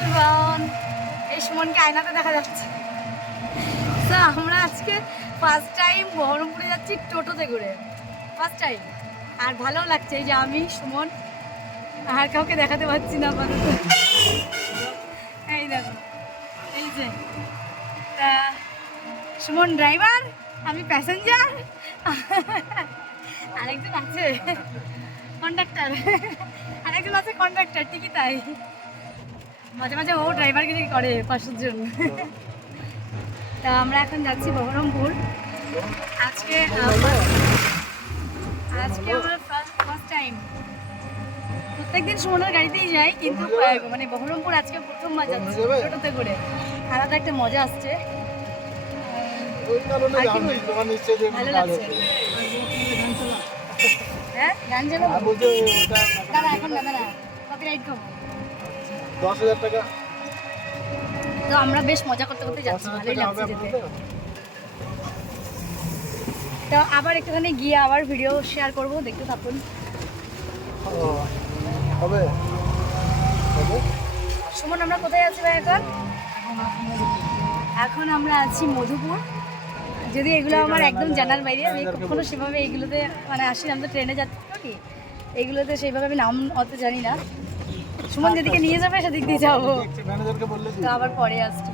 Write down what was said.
Everyone এই সুমনকে আয়নাতে দেখা যাচ্ছে। তো আমরা আজকে ফার্স্ট টাইম বহরমপুরে যাচ্ছি টোটোতে করে। ফার্স্ট টাইম আর ভালো লাগছে এই যে আমি, সুমন, আর কাউকে দেখাতে পারছি না আপাতত। এই দেখো, এই যে, তা, সুমন ড্রাইভার আমি প্যাসেঞ্জার আরেকজন আছে কন্ডাক্টর আরেকজন আছে কন্ডাক্টার ঠিকই তাই। মাঝে মাঝে ও ড্রাইভারগিরি করে পাশের জন্য। তা আমরা এখন যাচ্ছি বহরমপুর। আজকে আজকে আমরা ফার্স্ট টাইম প্রত্যেকদিন সুমনের গাড়িতেই যাই কিন্তু মানে বহরমপুর আজকে প্রথমবার যাচ্ছি টোটোতে করে। আলাদা একটা মজা আসছে। ভালো লাগছে। হ্যাঁ? গান চালাবো দাদা এখন না দাদা কপিরাইট করব দশ হাজার টাকা। তো আমরা বেশ মজা করতে করতে যাচ্ছি ভালোই লাগছে যেতে। তো আবার একটুখানি গিয়ে আবার ভিডিও শেয়ার করব দেখতে থাকুন। হবে। সুমন আমরা কোথায় আছি ভাই এখন? এখন আমরা আছি মধুপুর। যদি এগুলো আমার একদম জানার বাইরে আমি কখনো সেভাবে এইগুলোতে মানে আসি আমি তো ট্রেনে যাচ্ছি। কি? এইগুলোতে সেইভাবে আমি নাম অত জানি না। সুমন যেদিকে নিয়ে যাবে সেদিক দিয়ে যাব। দেখছি ম্যানেজারকে বললে তো আবার পরে আসছি।